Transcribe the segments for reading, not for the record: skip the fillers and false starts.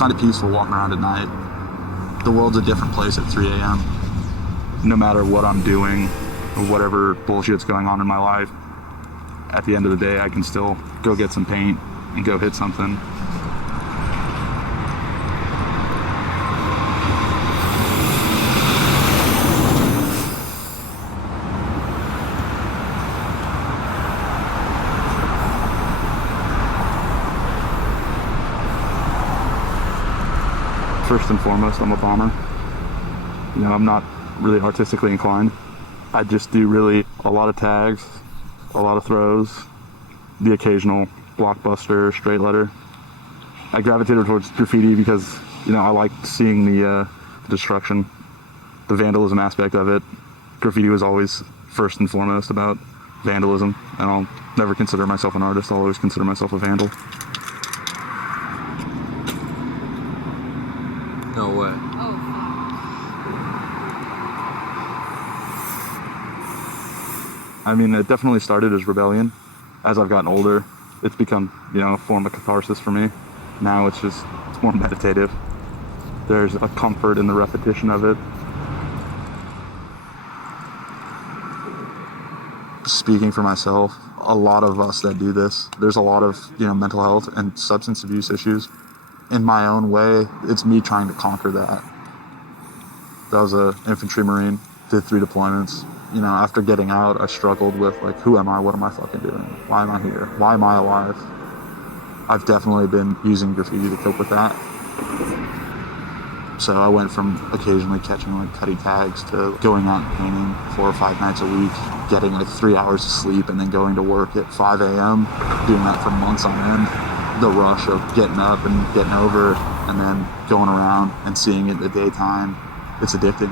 find it peaceful walking around at night. The world's a different place at 3 a.m. No matter what I'm doing or whatever bullshit's going on in my life, at the end of the day, I can still go get some paint and go hit something. First and foremost, I'm a bomber. You know, I'm not really artistically inclined. I just do really a lot of tags, a lot of throws, the occasional blockbuster, straight letter. I gravitated towards graffiti because, you know, I like seeing the destruction, the vandalism aspect of it. Graffiti was always first and foremost about vandalism, and I'll never consider myself an artist. I'll always consider myself a vandal. No way. Oh, I mean, it definitely started as rebellion. As I've gotten older, it's become, you know, a form of catharsis for me. Now it's more meditative. There's a comfort in the repetition of it. Speaking for myself, a lot of us that do this, there's a lot of, you know, mental health and substance abuse issues. In my own way, it's me trying to conquer that. I was an infantry Marine, did 3 deployments. You know, after getting out, I struggled with, like, who am I? What am I fucking doing? Why am I here? Why am I alive? I've definitely been using graffiti to cope with that. So I went from occasionally catching, like, cutty tags to going out and painting 4 or 5 nights a week, getting, like, 3 hours of sleep, and then going to work at 5 a.m., doing that for months on end. The rush of getting up and getting over and then going around and seeing it in the daytime, it's addicting.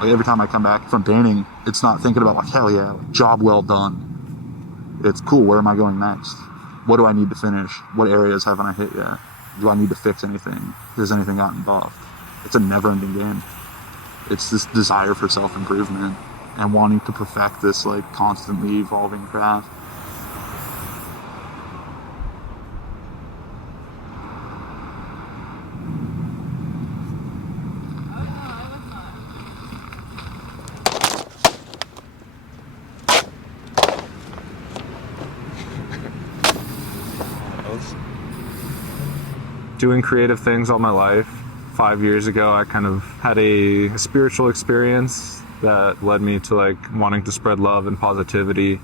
Like, every time I come back from painting, it's not thinking about, like, hell yeah, job well done. It's cool, where am I going next? What do I need to finish? What areas haven't I hit yet? Do I need to fix anything? Has anything gotten buffed? It's a never-ending game. It's this desire for self-improvement and wanting to perfect this, like, constantly evolving craft. Doing creative things all my life. 5 years ago, I kind of had a spiritual experience that led me to, like, wanting to spread love and positivity.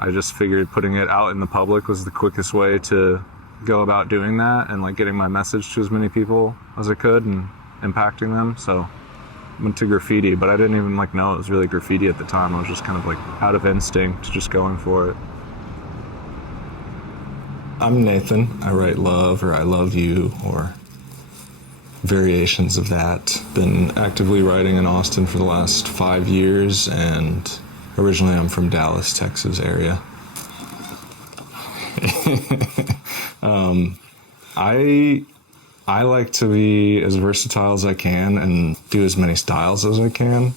I just figured putting it out in the public was the quickest way to go about doing that and, like, getting my message to as many people as I could and impacting them. So I went to graffiti, but I didn't even, like, know it was really graffiti at the time. I was just kind of, like, out of instinct, just going for it. I'm Nathan. I write love or I love you or variations of that. Been actively writing in Austin for the last 5 years, and originally I'm from Dallas, Texas area. I like to be as versatile as I can and do as many styles as I can.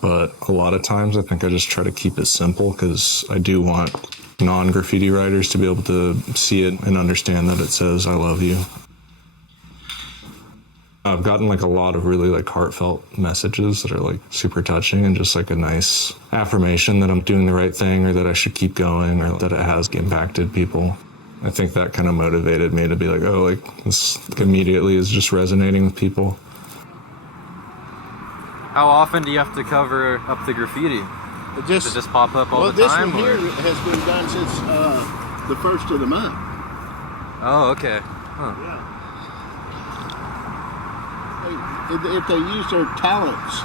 But a lot of times I think I just try to keep it simple because I do want non-graffiti writers to be able to see it and understand that it says, I love you. I've gotten, like, a lot of really, like, heartfelt messages that are, like, super touching and just, like, a nice affirmation that I'm doing the right thing or that I should keep going or that it has impacted people. I think that kind of motivated me to be like, oh, like, this immediately is just resonating with people. How often do you have to cover up the graffiti? Does it just pop up all the time? Well, this one here has been done since the 1st of the month. Oh, okay. Huh. Yeah. If they use their talents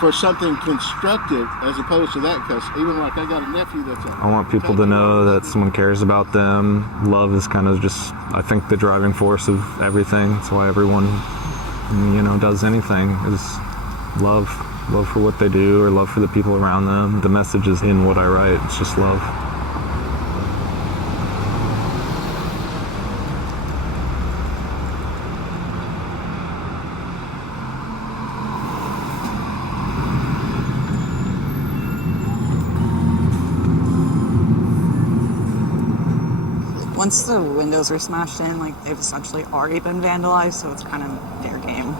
for something constructive as opposed to that, because even like I got a nephew that's I want people to know that someone cares about them. Love is kind of just, I think, the driving force of everything. That's why everyone, you know, does anything, is love. Love for what they do or love for the people around them. The message is in what I write. It's just love. once the windows were smashed in, like, they've essentially already been vandalized, so it's kind of their game.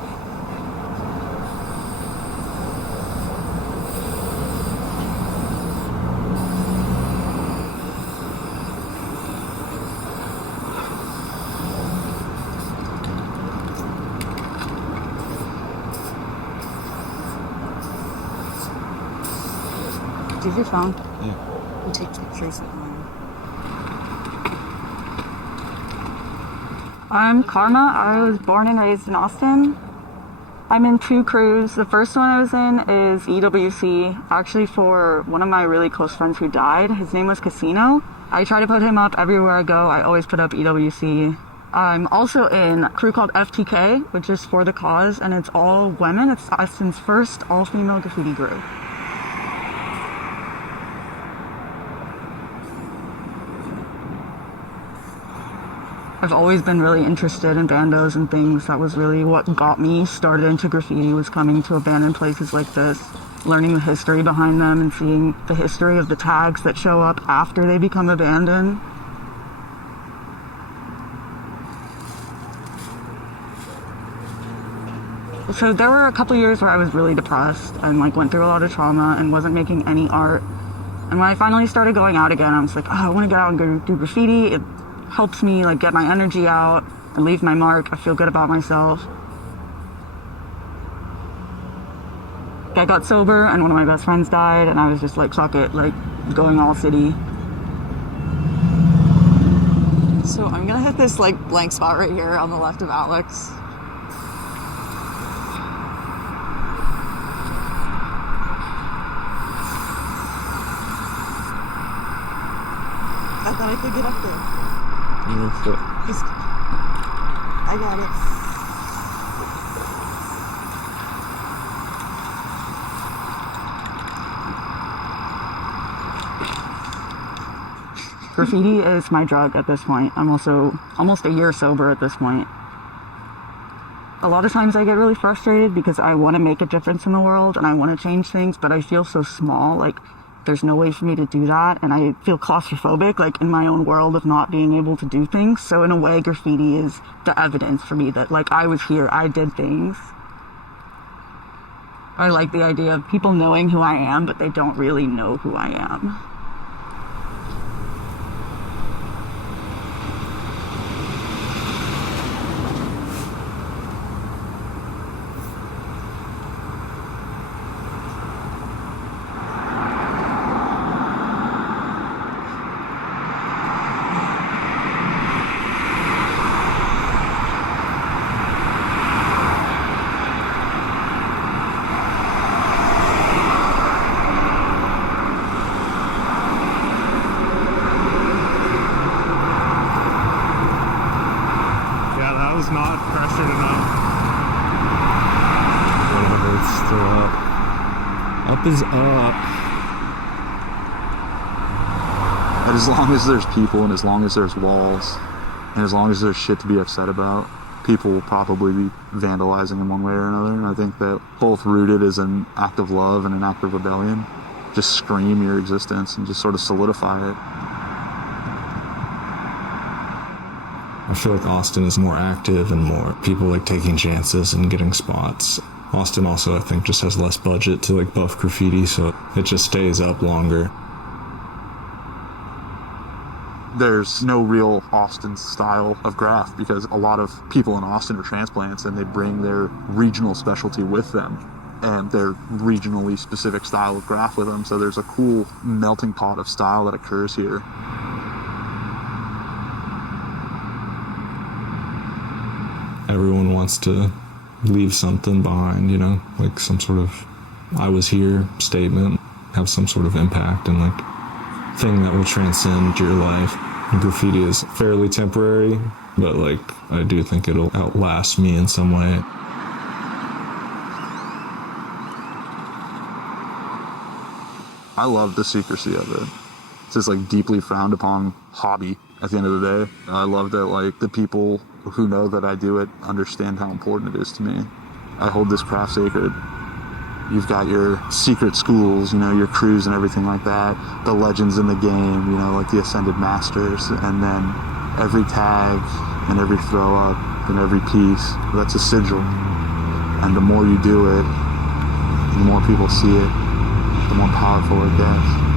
Do you have your phone? Yeah. You take pictures of mine. I'm Karma. I was born and raised in Austin. I'm in 2 crews. The first one I was in is EWC, actually for one of my really close friends who died. His name was Casino. I try to put him up everywhere I go. I always put up EWC. I'm also in a crew called FTK, which is For the Cause, and it's all women. It's Austin's first all-female graffiti group. I've always been really interested in bandos and things. That was really what got me started into graffiti, was coming to abandoned places like this, learning the history behind them and seeing the history of the tags that show up after they become abandoned. So there were a couple years where I was really depressed and like went through a lot of trauma and wasn't making any art. And when I finally started going out again, I was like, oh, I want to get out and go do graffiti. It helps me like get my energy out and leave my mark. I feel good about myself. I got sober and one of my best friends died and I was just like, fuck it, like going all city. So I'm gonna hit this like blank spot right here on the left of Alex. I thought I could get up there. I got it. Graffiti is my drug at this point. I'm also almost a year sober at this point. A lot of times I get really frustrated because I want to make a difference in the world and I want to change things, but I feel so small. Like, there's no way for me to do that, and I feel claustrophobic, like, in my own world of not being able to do things. So in a way, graffiti is the evidence for me that, like, I was here, I did things. I like the idea of people knowing who I am, but they don't really know who I am. Not pressured enough. Whatever, it's still up. Up is up. But as long as there's people and as long as there's walls and as long as there's shit to be upset about, people will probably be vandalizing in one way or another. And I think that both rooted as an act of love and an act of rebellion, just scream your existence and just sort of solidify it. I feel like Austin is more active and more people like taking chances and getting spots. Austin also, I think, just has less budget to like buff graffiti, so it just stays up longer. There's no real Austin style of graph because a lot of people in Austin are transplants and they bring their regional specialty with them and their regionally specific style of graph with them. So there's a cool melting pot of style that occurs here. Everyone wants to leave something behind, you know, like some sort of I was here statement, have some sort of impact and like thing that will transcend your life. And graffiti is fairly temporary, but like I do think it'll outlast me in some way. I love the secrecy of it. It's this like deeply frowned upon hobby at the end of the day. I love that like the people who know that I do it understand how important it is to me. I hold this craft sacred. You've got your secret schools, you know, your crews and everything like that, the legends in the game, you know, like the Ascended Masters, and then every tag and every throw up and every piece, that's a sigil. And the more you do it, the more people see it, the more powerful it gets.